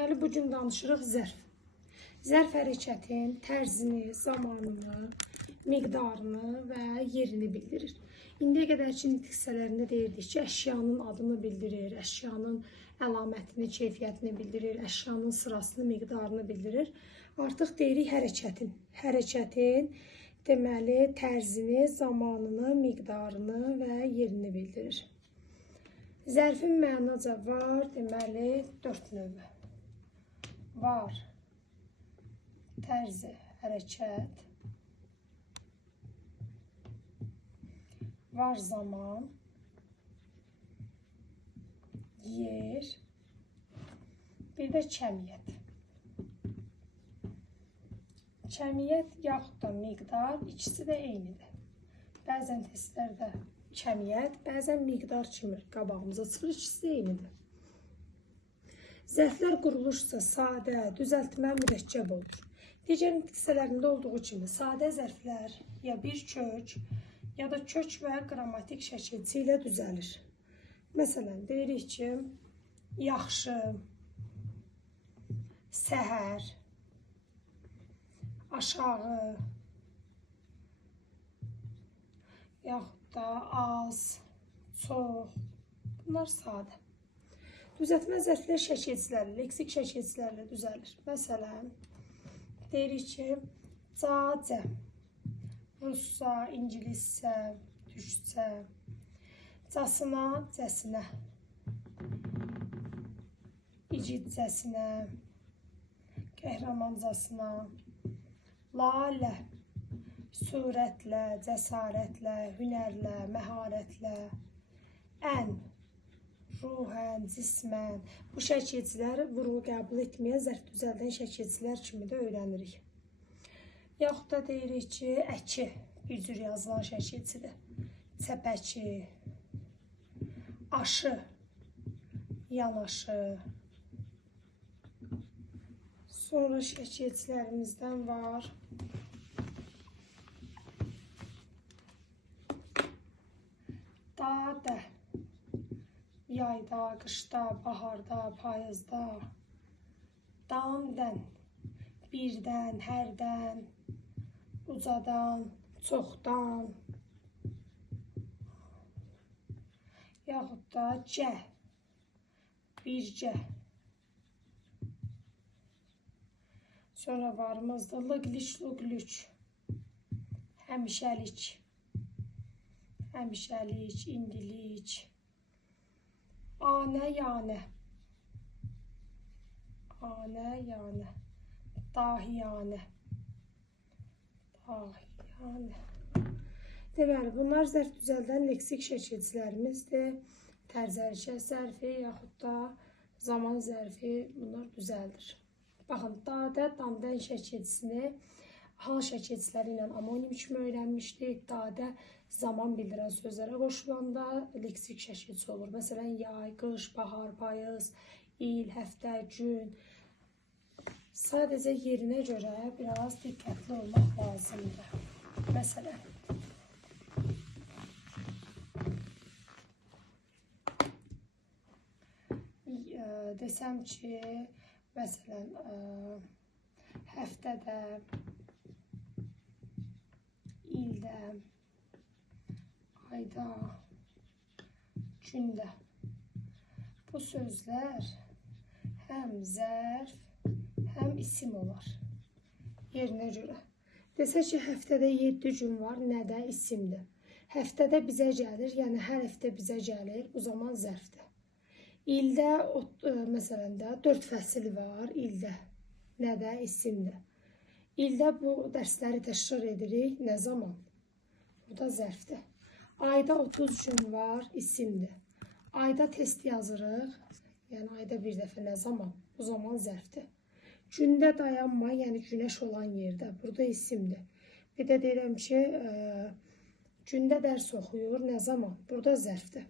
Deməli, bugün danışırıq zərf. Zərf hərəkətin tərzini, zamanını, miqdarını və yerini bildirir. İndiyə qədərki nitq hissələrində deyirdik ki, əşyanın adını bildirir, əşyanın əlamətini, keyfiyyətini bildirir, əşyanın sırasını, miqdarını bildirir. Artıq deyirik hərəkətin. Hərəkətin deməli tərzini, zamanını, miqdarını və yerini bildirir. Zərfin mənaca var, deməli 4 növü. Var tərzi hərəkət, var zaman, yer, bir də kəmiyyət. Kəmiyyət yaxud da miqdar ikisi də eynidir. Bəzən testlərdə kəmiyyət, bəzən miqdar kimi qabağımıza çıxır, ikisi də eynidir. Zərflər quruluşsa sadə, düzəltmə, mürəkkəb olur. Digər nitq hissələrində olduğu kimi sadə zərflər ya bir kök, ya da kök və qrammatik şəkilçi ilə düzəlir. Məsələn, deyirik ki, yaxşı, səhər, aşağı, yaxud da az, çox, bunlar sadə. Düzəltmə zərflər şəkilçilərlə, leksik şəkilçilərlə düzəlir. Məsələn, deyirik ki, cacə, rusca, ingiliscə, türkcə, casına, cəsinə, igidcəsinə, qəhrəmancasına, lalə, surətlə, cəsarətlə, hünərlə, məharətlə, ən, ruhən, cismən, bu şəkilçilər vurğu qəbul etməyən zərf düzəldən şəkilçilər kimi də öyrənirik. Yaxud da deyirik ki, əki bir cür yazılan şəkilçidir. Çəpəki, aşı, yanaşı. Sonra şəkilçilərimizdən var. Dadə. Yayda, qışda, baharda, payızda, damdən, birdən, hərdən, ucadan, çoxdan, yaxud da cə, bircə. Sonra varımızda lıqliç, luqlüç, həmişəlik, həmişəlik, indilik, anə, yanə, anə, yanə, dahiyanə, dahiyanə. Deməli, bunlar zərf düzəldən leksik şəkilçilərimizdir. Tərzi hərəkət zərfi, yaxud da zaman zərfi bunlar düzəldir. Baxın, dadə, damdən şəkilçisini hal şəkilçiləri ilə amonim kimi öyrənmişdik. Dadə zaman bildirən sözlərə qoşulanda leksik şəkilçi olur. Məsələn, yay, qış, bahar, payız, il, həftə, gün. Sadəcə yerinə görə biraz diqqətli olmaq lazımdır. Məsələn, desəm ki, məsələn, həftədə, ildə, ayda, gündə. Bu sözlər həm zərf, həm isim olar. Yerinə görə. Desək ki, həftədə 7 gün var, nədə? İsimdir. Həftədə bizə gəlir, yəni hər həftə bizə gəlir, bu zaman zərfdir. İldə, məsələn də, 4 fəsil var, ildə. Nədə? İsimdir. İldə bu dərsləri təşkil edirik, nə zaman? Bu da zərfdir. Ayda 30 gün var, isimdir. Ayda test yazırıq, yəni ayda bir dəfə nə zaman? Bu zaman zərfdir. Gündə dayanma, yəni günəş olan yerdə, burada isimdir. Bir də deyirəm ki, gündə dərs oxuyur, nə zaman? Burada zərfdir.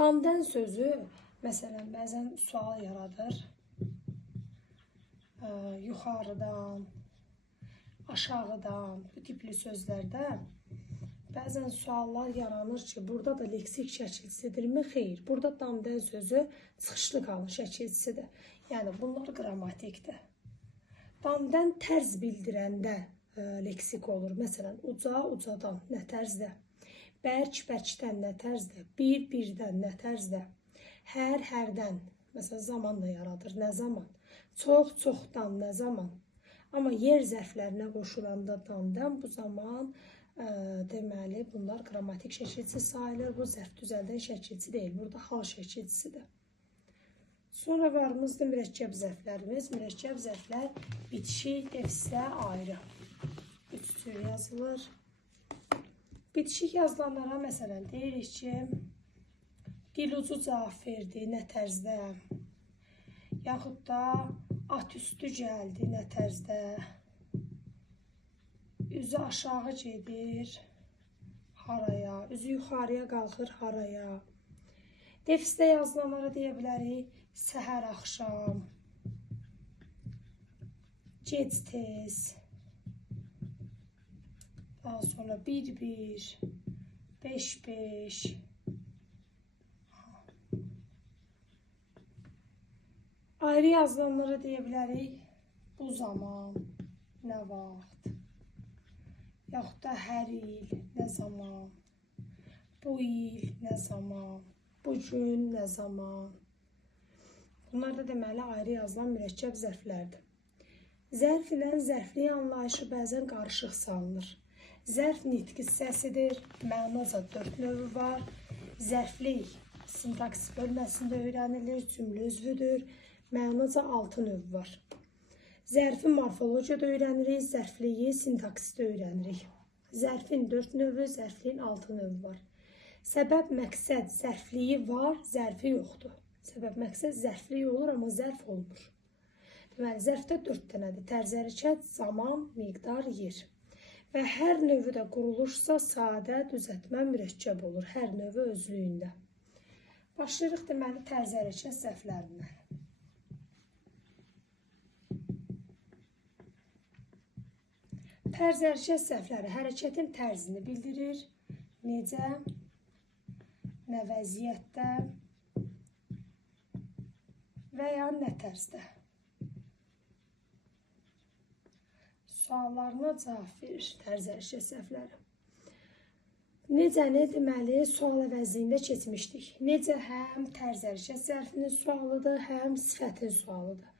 Damdən sözü, məsələn, bəzən sual yaradır. Yuxarıdan, aşağıdan, bu tipli sözlərdə Bəzən suallar yaranır ki, burada da leksik şəkilçisidirmi? Xeyr. Burada damdən sözü çıxışlı qalın şəkilçisidir. Yəni, bunlar qrammatikdir. Damdən tərz bildirəndə leksik olur. Məsələn, uca, ucadan nə tərzdə? Bərk, bərkdən nə tərzdə? Bir, birdən nə tərzdə? Hər, hərdən. Məsələn, zaman da yaradır. Nə zaman? Çox, çoxdan nə zaman? Amma yer zərflərinə qoşulanda damdən bu zaman deməli, bunlar qrammatik şəkilçisi sayılır. Bu zərf düzəldən şəkilçisi deyil. Burada hal şəkilçisidir. Sonra varımızdır mürəkkəb zərflərimiz. Mürəkkəb zərflər bitişik, defislə ayrı. Üç cür yazılır. Bitişik yazılanlara məsələn deyirik ki, dilucu cavab verdi, nə tərzdə? Yaxud da at üstü gəldi, nə tərzdə? Üzü aşağı gedir, haraya? Üzü yuxarıya qalxır, haraya? Defisdə yazılanlara deyə bilərik, səhər, axşam, gec, tez, daha sonra bir, beş. Ayrı yazılanlara deyə bilərik, bu zaman, nə vaxt? Yaxud da hər il, nə zaman? Bu il, nə zaman? Bu gün, nə zaman? Bunlar da deməli ayrı yazılan mürəkkəb zərflərdir. Zərf ilə zərflik anlayışı bəzən qarışıq salınır. Zərf nitq hissəsidir, mənaca 4 növü var. Zərflik sintaksis bölməsində öyrənilir, cümlə üzvüdür, mənaca 6 növü var. Zərfi morfologiyada öyrənirik, zərfliyi sintaksisdə öyrənirik. Zərfin 4 növü, zərfliyin 6 növü var. Səbəb, məqsəd, zərfliyi var, zərfi yoxdur. Səbəb, məqsəd, zərfliyi olur, amma zərf olmur. Deməli, zərfdə 4 dənədir. Tərz hərəkət, zaman, miqdar, yer. Və hər növü də quruluşsa sadə, düzəltmə, mürəkkəb olur. Hər növü özlüyündə. Başlayırıq deməli tərz hərəkət zərflərindən. Tərz hərəkət zərfləri hərəkətin tərzini bildirir. Necə, nə vəziyyətdə və ya nə tərzdə. Suallarına cavab verir tərz hərəkət zərfləri. Necəni deməli sual əvəzliyində keçmişdik. Necə həm tərz hərəkət zərfinin sualıdır, həm sifətin sualıdır.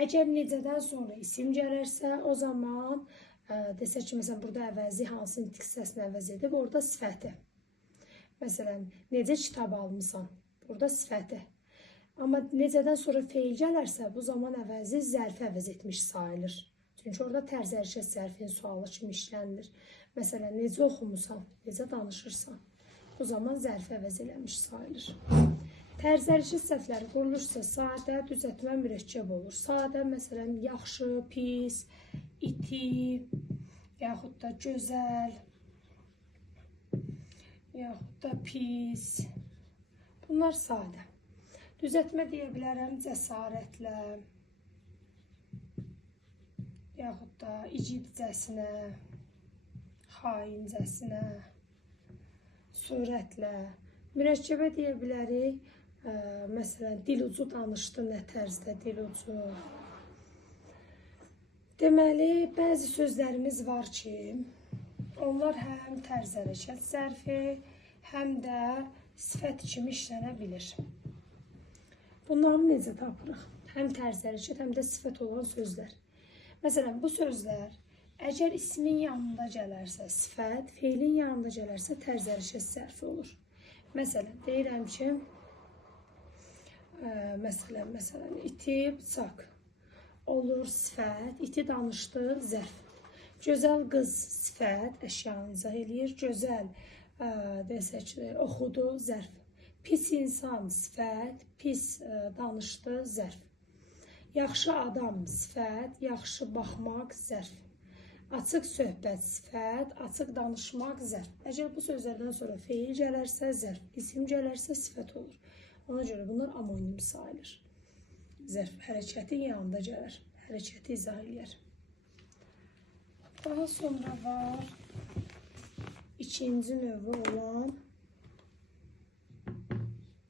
Əgər necədən sonra isim gələrsə, o zaman desək ki, məsələn, burada əvəzi hansı nitq hissəsini əvəz edib, orada sifəti. Məsələn, necə kitab almısan? Burada sifəti. Amma necədən sonra feil gələrsə, bu zaman əvəzi zərfi əvəz etmiş sayılır. Çünki orada tərz hərəkət zərfinin sualı kimi işlənilir. Məsələn, necə oxumusan, necə danışırsan? Bu zaman zərfi əvəz eləmiş sayılır. Tərz hərəkət zərfləri qurulursa sadə, düzəltmə, mürəkkəb olur. Sadə, məsələn, yaxşı, pis, iti, yaxud da gözəl, yaxud da pis. Bunlar sadə. Düzəltmə deyə bilərəm cəsarətlə, yaxud da igidcəsinə, xaincəsinə, sürətlə. Mürəkkəbə deyə bilərik, məsələn, dilucu danışdı, nə tərzdə dilucu. Deməli, bəzi sözlərimiz var ki, onlar həm tərz hərəkət zərfi, həm də sifət kimi işlənə bilir. Bunları necə tapırıq? Həm tərz hərəkət, həm də sifət olan sözlər. Məsələn, bu sözlər əgər ismin yanında gələrsə sifət, feilin yanında gələrsə tərz hərəkət zərfi olur. Məsələn, deyirəm ki, məsələn, iti, bıçaq. Olur sifət, iti danışdı, zərf. Gözəl qız sifət, əşyanı izah eləyir. Gözəl, desək, oxudu, zərf. Pis insan sifət, pis danışdı, zərf. Yaxşı adam sifət, yaxşı baxmaq, zərf. Açıq söhbət sifət, açıq danışmaq, zərf. Əgər bu sözlərdən sonra feil gələrsə, zərf, isim gələrsə, sifət olur. Ona görə bunlar amonim sayılır. Zərf hərəkətin yanında gələr, hərəkəti izah eləyər. Daha sonra var ikinci növü olan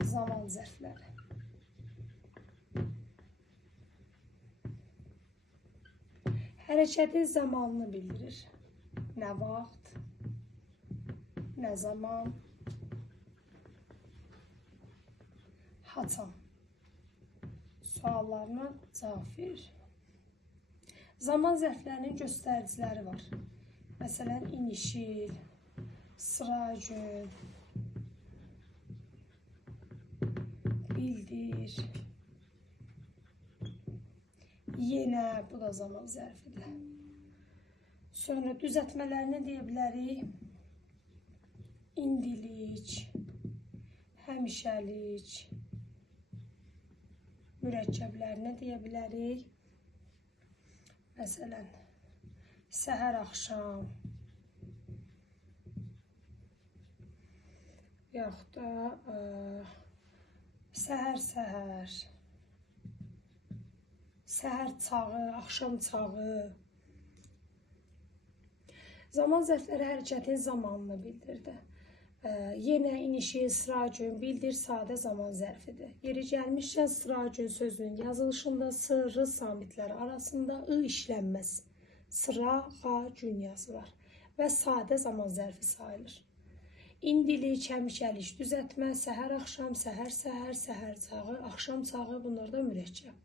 zaman zərfləri. Hərəkətin zamanını bildirir. Nə vaxt, nə zaman, haçan suallarına cavab verir. Zaman zərflərinin göstəriciləri var. Məsələn, inişil, sıra gün, bildir, yenə, bu da zaman zərfidir. Sonra düzəltmələrini deyə bilərik. İndilik, həmişəlik, mürəkkəblərini deyə bilərik. Məsələn, səhər axşam, yaxud da səhər səhər, səhər çağı, axşam çağı. Zaman zərfləri hərəkətin zamanını bildirdi. Yenə inişi, sıra gün, bildir sadə zaman zərfidir. Yeri gəlmişkən sıra gün sözünün yazılışında s-r samitləri arasında ı işlənməz. Sıra, xa, gün yazılar və sadə zaman zərfi sayılır. İndilik, həmişəlik, düzəltmə, səhər axşam, səhər səhər, səhər çağı, axşam çağı, bunlar da mürəkkəb.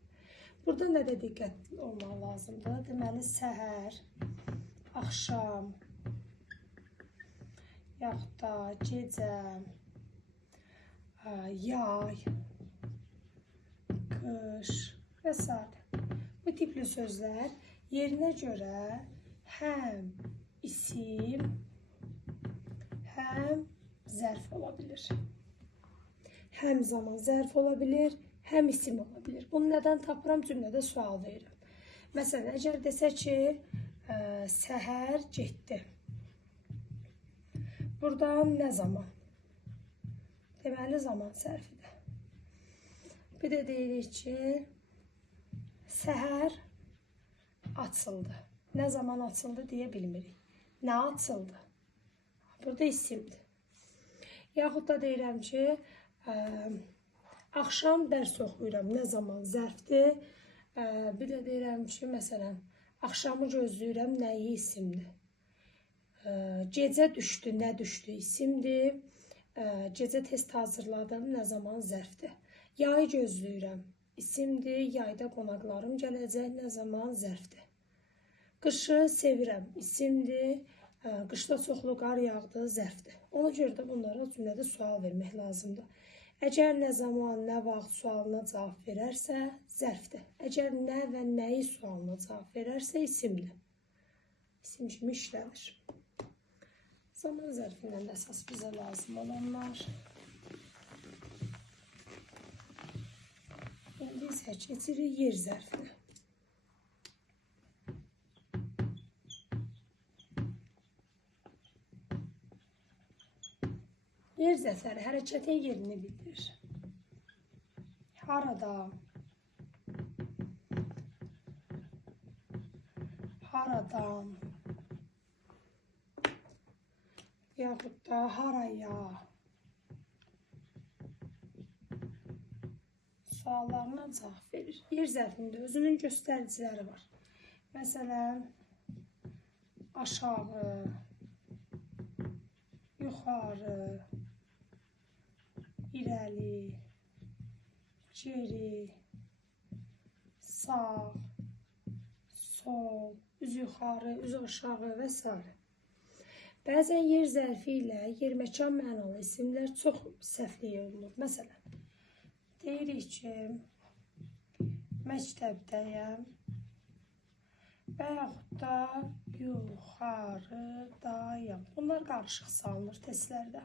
Burada nə də diqqət olmaq lazımdır? Deməli, səhər, axşam, yaxud da gecə, yay, qış və s. Bu tipli sözlər yerinə görə həm isim, həm zərf ola bilir. Həm zaman zərf ola bilir, həm isim ola bilir. Bunu nədən tapıram? Cümlədə sual verirəm. Məsələn, əgər desə ki, səhər getdi. Buradan nə zaman? Deməli, zaman zərfidir. Bir də deyirik ki, səhər açıldı. Nə zaman açıldı deyə bilmirik. Nə açıldı? Burada isimdir. Yaxud da deyirəm ki, axşam dərs oxuyuram. Nə zaman? Zərfdir. Bir də deyirəm ki, məsələn, axşamı gözləyirəm, nəyi isimdir? Gecə düşdü, nə düşdü? İsimdir. Gecə test hazırladım, nə zaman? Zərfdir. Yayı gözləyirəm, isimdir. Yayda qonaqlarım gələcək, nə zaman? Zərfdir. Qışı sevirəm, isimdir. Qışda çoxlu qar yağdı, zərfdir. Ona görə də bunlara cümlədə sual vermək lazımdır. Əgər nə zaman, nə vaxt sualına cavab verərsə, zərfdir. Əgər nə və nəyi sualına cavab verərsə, isimdir. İsim kimi işlənir. Zaman zərfindən əsas bizə lazım olanlar. İndi isə keçirik yer zərfinə. Yer zərfləri hərəkətin yerini bildirir. Harada, haradan, yaxud da haraya suallarına cavab verir. Yer zərfində özünün göstəriciləri var. Məsələn, aşağı, yuxarı, irəli, geri, sağ, sol, üz yuxarı, üz aşağı və s. Bəzən yer zərfi ilə yer-məkan mənalı isimlər çox səhvli olunur. Məsələn, deyirik ki, məktəbdəyəm və yaxud da yuxarıdayam. Bunlar qarışıq salınır testlərdə.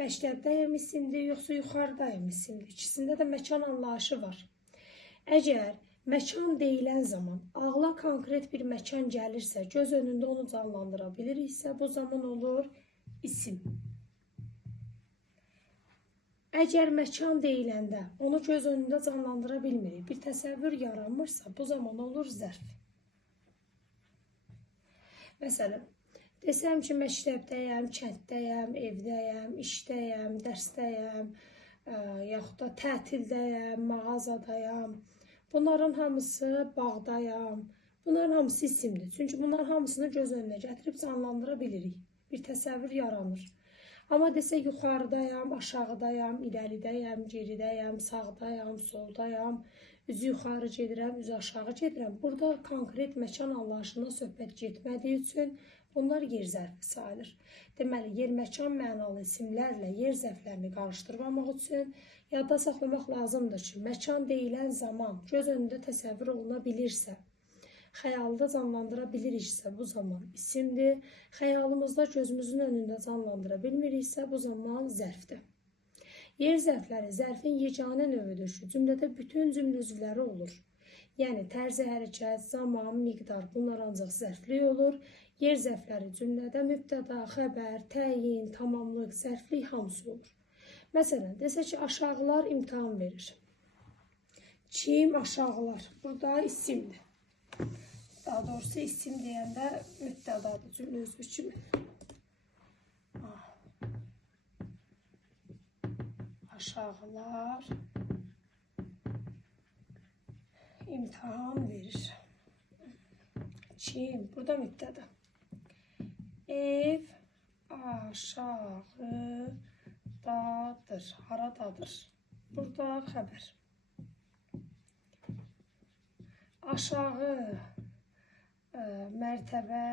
Məktəbdəyəm isimdir, yoxsa yuxarıdayam isimdir. İkisində də məkan anlayışı var. Əgər məkan deyilən zaman ağla konkret bir məkan gəlirsə, göz önündə onu canlandıra biliriksə, bu zaman olur isim. Əgər məkan deyiləndə onu göz önündə canlandıra bilmirik, bir təsəvvür yaranmırsa, bu zaman olur zərf. Məsələn, Desəm ki, məktəbdəyəm, kənddəyəm, evdəyəm, işdəyəm, dərsdəyəm, yaxud da tətildəyəm, mağazadayam. Bunların hamısı bağdayam. Bunların hamısı isimdir. Çünki bunların hamısını göz önünə gətirib canlandıra bilirik. Bir təsəvvür yaranır. Amma desək yuxarıdayam, aşağıdayam, irəlidəyəm, geridəyəm, sağdayam, soldayam, üzü yuxarı gedirəm, üzü aşağı gedirəm. Burada konkret məkan anlayışından söhbət getmədiyi üçün bunlar yer zərfi sayılır. Deməli, yer-məkan mənalı isimlərlə yer zərflərini qarışdırmamaq üçün yadda saxlamaq lazımdır ki, məkan deyilən zaman göz önündə təsəvvür oluna bilirsə, xəyalda canlandıra biliriksə, bu zaman isimdir. Xəyalımızda gözümüzün önündə canlandıra bilmiriksə, bu zaman zərfdir. Yer zərfləri zərfin yeganə növüdür ki, cümlədə bütün cümlə üzvləri olur. Yəni, tərzi hərəkət, zaman, miqdar bunlar ancaq zərflik olur. Yer zərfləri cümlədə mübtəda, xəbər, təyin, tamamlıq, zərflik hamısı olur. Məsələn, desək ki, aşağılar imtahan verir. Kim aşağılar? Burada isimdir. Daha doğrusu isim deyəndə mübtədadır, cümlə üzvü kimi. Aşağılar imtahan verir. Kim? Burada mübtəda. Ev aşağıdadır. Haradadır? Burada xəbər. Aşağı mərtəbə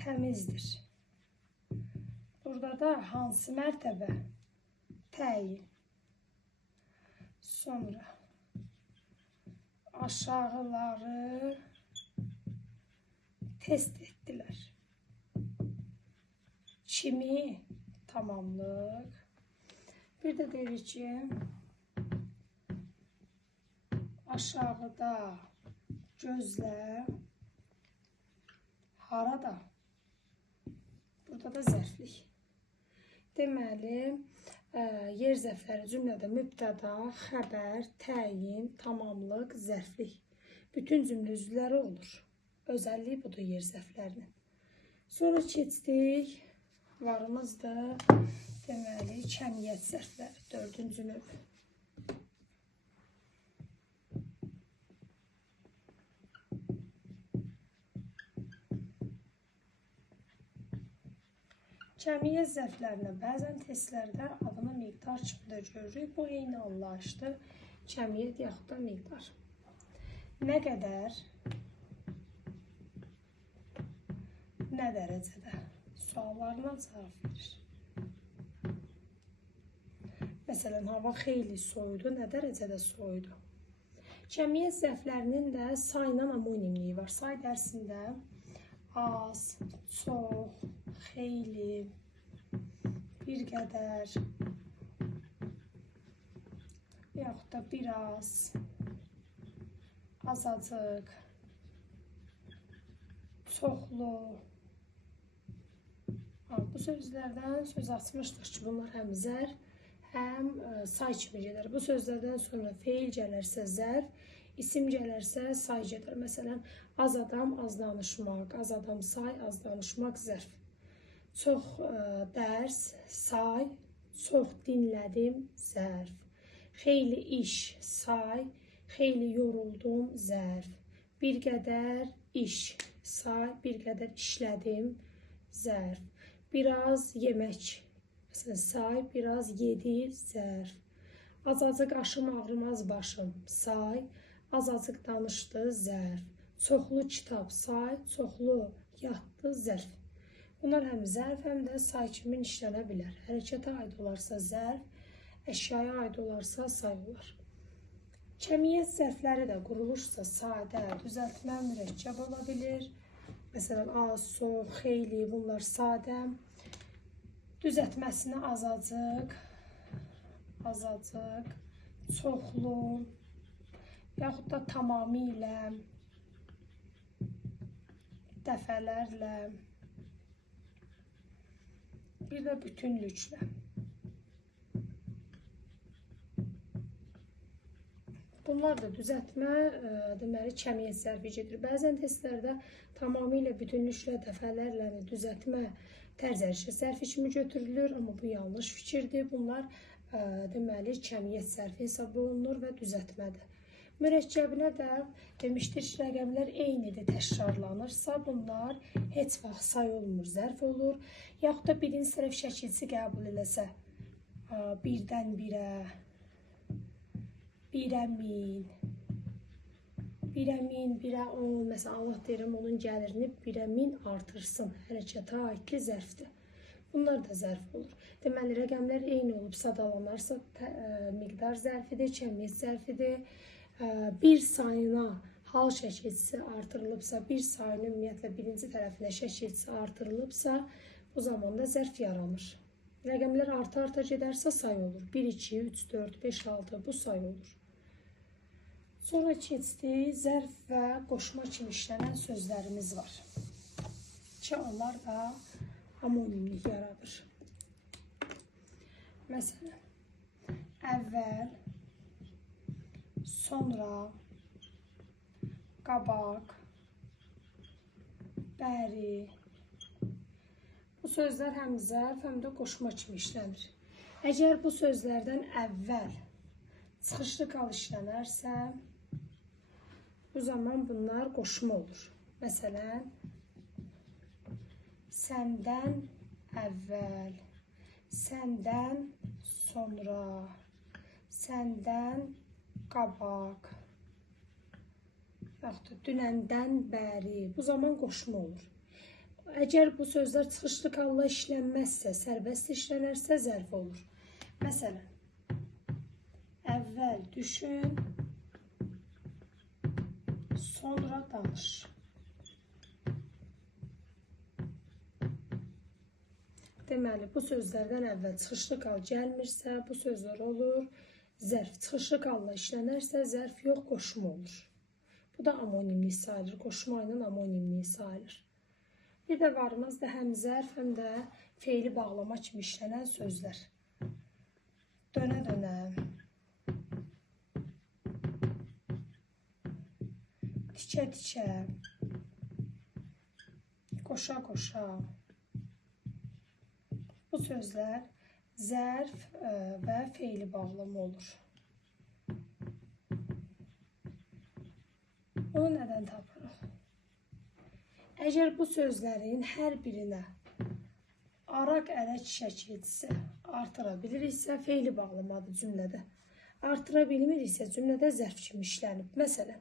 təmizdir. Burada da hansı mərtəbə? Təyin. Sonra aşağıları test etdilər. Kimi? Tamamlıq. Bir də deyirik ki, aşağıda gözlə. Harada? Burada da zərflik. Deməli, yer zərfləri cümlədə mübtəda, xəbər, təyin, tamamlıq, zərflik. Bütün cümlə üzvləri olur. Özəlliyi budur yer zərflərinin. Sonra keçdik. Varımızdır. Deməli, kəmiyyət zərfləri. 4-cü növ. Kəmiyyət zərflərinə bəzən testlərdə adını miqdar kimi də görürük. Bu eyni anlayışdır. Kəmiyyət yaxud da miqdar. Nə qədər, nə dərəcədə suallarına cavab verir. Məsələn, hava xeyli soyudu, nə dərəcədə soyudu? Kəmiyyət zərflərinin də sayla homonimliyi var. Say dərsində az, çox, xeyli, bir qədər, yaxud da biraz, azacıq, çoxlu. Bu sözlərdən söz açmışdıq ki, bunlar həm zərf, həm say kimi gedər. Bu sözlərdən sonra feil gələrsə zərf, isim gələrsə say gedər. Məsələn, az adam, az danışmaq, az adam say, az danışmaq zərf. Çox dərs, say, çox dinlədim, zərf. Xeyli iş, say, xeyli yoruldum, zərf. Bir qədər iş, say, bir qədər işlədim, zərf. Biraz yemək, məsələn, say, biraz yedi, zərf. Azacıq aşım ağrımaz başım, say, azacıq danışdı, zərf. Çoxlu kitab, say, çoxlu yatdı, zərf. Bunlar həm zərf, həm də say kimi işlənə bilər. Hərəkətə aid olarsa zərf, əşyaya aid olarsa say olar. Kəmiyyət zərfləri də quruluşsa sadə, düzəltmə, mürəkkəb ola bilir. Məsələn, az, çox, xeyli, bunlar sadə. Düzəltməsini azacıq, azacıq, çoxlu, yaxud da tamamilə, dəfələrlə, bir də bütünlüklə. Bunlar da düzəltmə, deməli, kəmiyyət zərfi gedir. Bəzən testlərdə tamamilə bütünlüklə dəfələrlə düzəltmə tərz ərişə zərfi kimi götürülür, amma bu yanlış fikirdir. Bunlar deməli, kəmiyyət zərfi hesab olunur və düzəltmədir. Mürəkkəbinə də demişdir ki, rəqəmlər eynidir, təkrarlanırsa bunlar heç vaxt say olmur, zərf olur. Yaxud da birinci tərəf şəkilçi qəbul eləsə, 1-dən 1-ə, 1-ə 1000, 1-ə 1000, 1-ə 10, məsələn, Allah deyirəm, onun gəlirini 1-ə 1000 artırsın, hərəkətə aidli zərfdir. Bunlar da zərf olur. Deməli, rəqəmlər eyni olub sadalanarsa miqdar zərfidir, kəmiyyət zərfidir. Bir sayına hal şəkilçisi artırılıbsa, bir sayının ümumiyyətlə birinci tərəfinə şəkilçisi artırılıbsa, bu zamanda zərf yaranır. Rəqəmlər arta-arta gedərsə say olur. 1, 2, 3, 4, 5, 6 bu say olur. Sonra keçdik, zərf və qoşma kimi işlənən sözlərimiz var. Ki, onlar da homonimlik yaradır. Məsələn, əvvəl, sonra, qabaq, bəri. Bu sözlər həm zərf, həm də qoşma kimi işlənir. Əgər bu sözlərdən əvvəl çıxışlı qal işlənərsə, bu zaman bunlar qoşma olur. Məsələn, səndən əvvəl, səndən sonra, səndən qabaq, yaxud da dünəndən bəri. Bu zaman qoşma olur. Əgər bu sözlər çıxışlı qalla işlənməzsə, sərbəst işlənərsə zərf olur. Məsələn, əvvəl düşün, sonra danış. Deməli, bu sözlərdən əvvəl çıxışlı qal gəlmirsə, bu sözlər olur zərf. Çıxışlı qalla işlənərsə, zərf yox, qoşma olur. Bu da amonimlik sayılır. Qoşma ilə amonimlik sayılır. Bir də varımızda həm zərf, həm də feili bağlama kimi işlənən sözlər. Dönə-dönə, tikə-tikə, qoşa-qoşa. Bu sözlər zərf və feili bağlama olur. Onu nədən tapırıq? Əgər bu sözlərin hər birinə araq ərək şəkilçisi artıra biliriksə, feili bağlamadır cümlədə. Artıra bilmiriksə, cümlədə zərf kimi işlənib. Məsələn,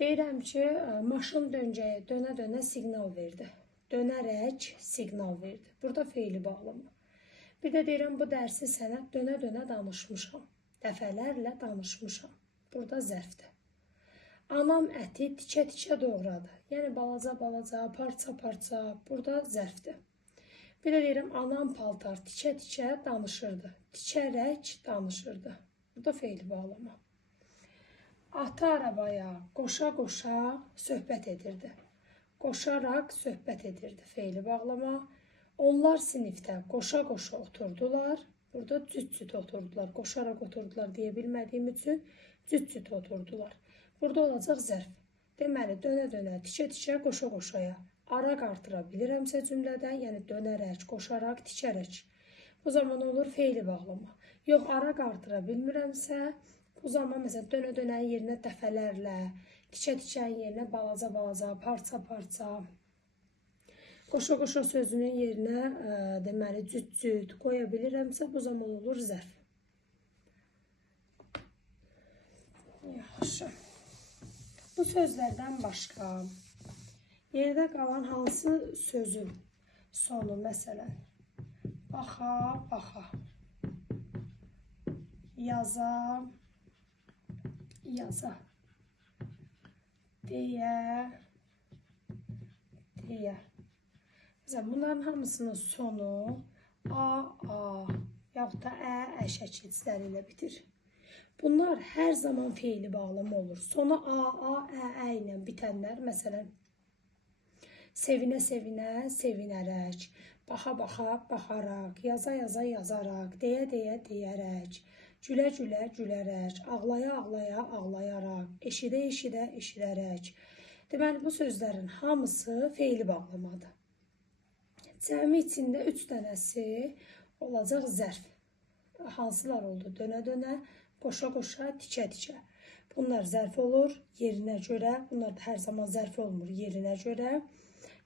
deyirəm ki, maşın döngəyə dönə-dönə siqnal verdi. Dönərək siqnal verdi. Burada feili bağlama. Bir də deyirəm, bu dərsi sənə dönə-dönə danışmışam. Dəfələrlə danışmışam. Burada zərfdir. Anam əti tikə-tikə doğradı. Yəni, balaca-balaca, parça-parça. Burada zərfdir. Bir də deyirəm, anam paltar tikə-tikə danışırdı. Tikərək danışırdı. Burada feili bağlama. Ata arabaya qoşa-qoşa söhbət edirdi. Qoşaraq söhbət edirdi. Feili bağlama. Onlar sinifdə qoşa-qoşa oturdular. Burada cüt-cüt oturdular. Qoşaraq oturdular deyə bilmədiyim üçün cüt-cüt oturdular. Burada olacaq zərf. Deməli, dönə-dönə, tikə-tikə, qoşa-qoşaya. Araq artıra bilirəmsə cümlədə, yəni dönərək, qoşaraq, tikərək. Bu zaman olur feili bağlama. Yox, araq artıra bilmirəmsə, bu zaman məsələn dönə-dönənin yerinə dəfələrlə, tikə-tikənin yerinə balaca-balaca, parça-parça. Qoşa-qoşa sözünün yerinə deməli cüt-cüt qoya bilirəmsə, bu zaman olur zərf. Yaxşı. Bu sözlərdən başqa yerdə qalan hansı sözün sonu, məsələn, baxa, baxa, yaza, yaza, deyə, deyə. Məsələn, bunların hamısının sonu a, yaxud da ə şəkilçiləri ilə bitir. Bunlar hər zaman feili bağlama olur. Sona a, ə ilə bitənlər, məsələn, sevinə-sevinə, sevinərək, baxa-baxa, baxaraq, yaza-yaza, yazaraq, deyə-deyə, deyərək, gülə-gülə gülərək, ağlaya-ağlaya ağlayaraq, eşidə-eşidə eşidərək. Deməli, bu sözlərin hamısı feili bağlamadır. Cəmi içində 3 dənəsi olacaq zərf. Hansılar oldu? Dönə-dönə, qoşa-qoşa, tikə-tikə. Bunlar zərf olur yerinə görə. Bunlar da hər zaman zərf olmur yerinə görə.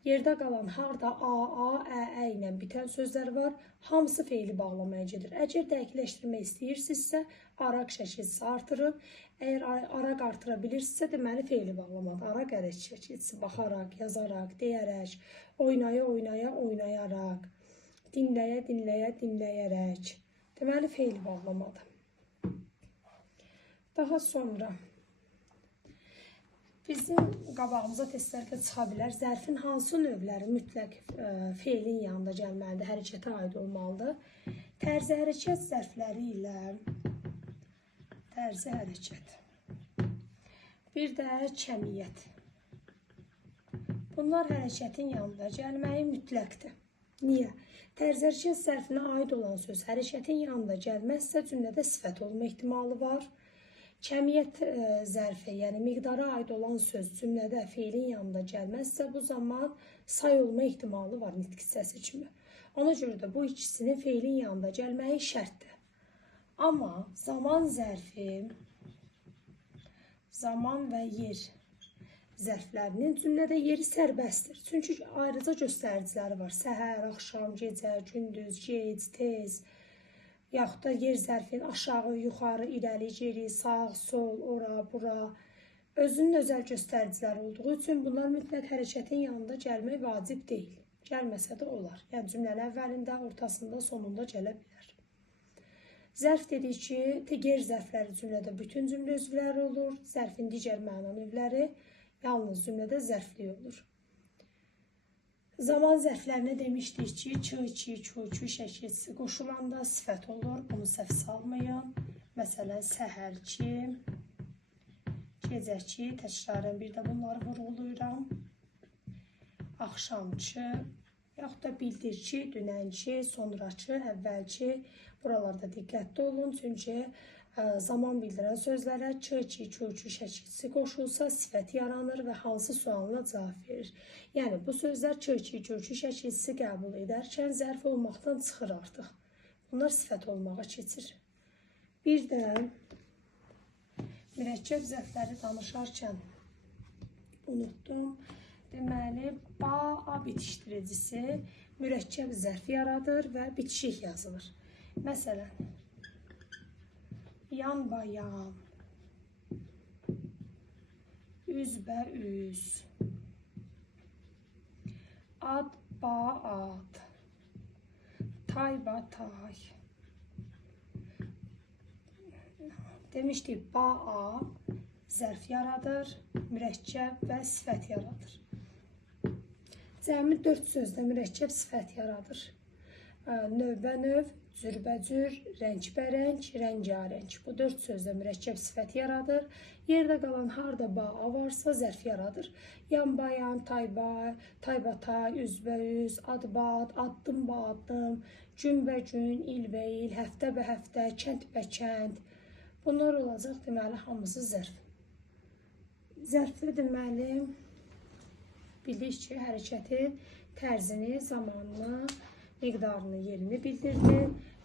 Yerdə qalan harda a, ə ilə bitən sözlər var. Hamısı feili bağlamaya gedir. Əgər dəqiqləşdirmək istəyirsinizsə, araq şəkilsi artırın. Əgər araq artıra bilirsinizsə, deməli feili bağlamadır. Araq ərək şəkilsi, baxaraq, yazaraq, deyərək, oynaya-oynaya, oynayaraq, dinləyə-dinləyə, dinləyərək. Deməli feili bağlamadır. Daha sonra bizim qabağımıza testlərdə çıxa bilər. Zərfin hansı növləri mütləq feilin yanında gəlməlidir, hərəkətə aid olmalıdır. Tərzi hərəkət zərfləri ilə tərzi hərəkət. Bir də kəmiyyət. Bunlar hərəkətin yanında gəlməyi mütləqdir. Niyə? Tərzi hərəkət zərfinə aid olan söz hərəkətin yanında gəlməzsə cümlədə sifət olma ehtimalı var. Kəmiyyət zərfi, yəni miqdara aid olan söz cümlədə feilin yanında gəlməzsə, bu zaman say olma ehtimalı var nitq hissəsi kimi. Ona görə də bu ikisinin feilin yanında gəlməyi şərtdir. Amma zaman zərfi, zaman və yer zərflərinin cümlədə yeri sərbəstdir. Çünki ayrıca göstəriciləri var. Səhər, axşam, gecə, gündüz, gec, tez. Yaxud da yer zərfin aşağı, yuxarı, irəli, geri, sağ, sol, ora, bura. Özünün özəl göstəriciləri olduğu üçün bunlar mütləq hərəkətin yanında gəlmək vacib deyil. Gəlməsə də olar. Yəni cümlənin əvvəlində, ortasında, sonunda gələ bilər. Zərf dedik ki, yer zərfləri cümlədə bütün cümlə üzvləri olur. Zərfin digər məna növləri yalnız cümlədə zərfli olur. Zaman zərflərinə demişdik ki, çı, çü şəkilsi qoşulanda sifət olur. Bunu səhv salmayın. Məsələn, səhərki, gecəki, təkrarən bir də bunları vurğulayıram. Axşamçı, yaxud da bildirki, dünənki, sonraki, əvvəlki. Buralarda diqqətli olun, çünki zaman bildirən sözlərə çı, çü şəkilsi qoşulsa sifət yaranır və hansı sualına cavab verir. Yəni, bu sözlər çı şəkilsi qəbul edərkən zərf olmaqdan çıxır artıq. Bunlar sifət olmağa keçir. Bir də mürəkkəb zərfləri danışarkən unutdum. Deməli, ba bitişdiricisi mürəkkəb zərf yaradır və bitişik yazılır. Məsələn, yan-bayan, üz-bə-üz, ad-ba-ad, tay-ba-tay. Demişdik, ba-a zərf yaradır, mürəkkəb və sifət yaradır. Cəmi 4 sözdə mürəkkəb sifət yaradır. Növbə-növ, cürbəcür, rəng-bərəng, rəngarəng. Bu 4 sözdə mürəkkəb sifət yaradır. Yerdə qalan harda ba-a varsa zərf yaradır. Yan-bayan, tay-bay, tay-ba-tay, üz-bə-üz, ad-ba-ad, addım-ba-addım, gün-bə-gün, il-bə-il, həftə-bə-həftə, kənd-bə-kənd. Bunlar olacaq, deməli, hamısı zərf. Zərfdə deməli, bilirik ki, hərəkətin tərzini, zamanını, miqdarını, yerini bildirdi.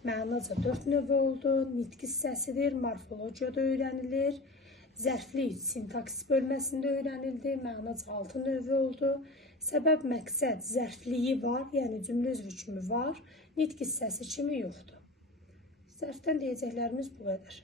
Mənaca 4 növü oldu. Nitq hissəsidir, morfologiyada öyrənilir. Zərflik sintaks bölməsində öyrənildi. Mənaca 6 növü oldu. Səbəb, məqsəd, zərfliyi var, yəni cümlə üzvü kimi var. Nitq hissəsi kimi yoxdur. Zərfdən deyəcəklərimiz bu qədər.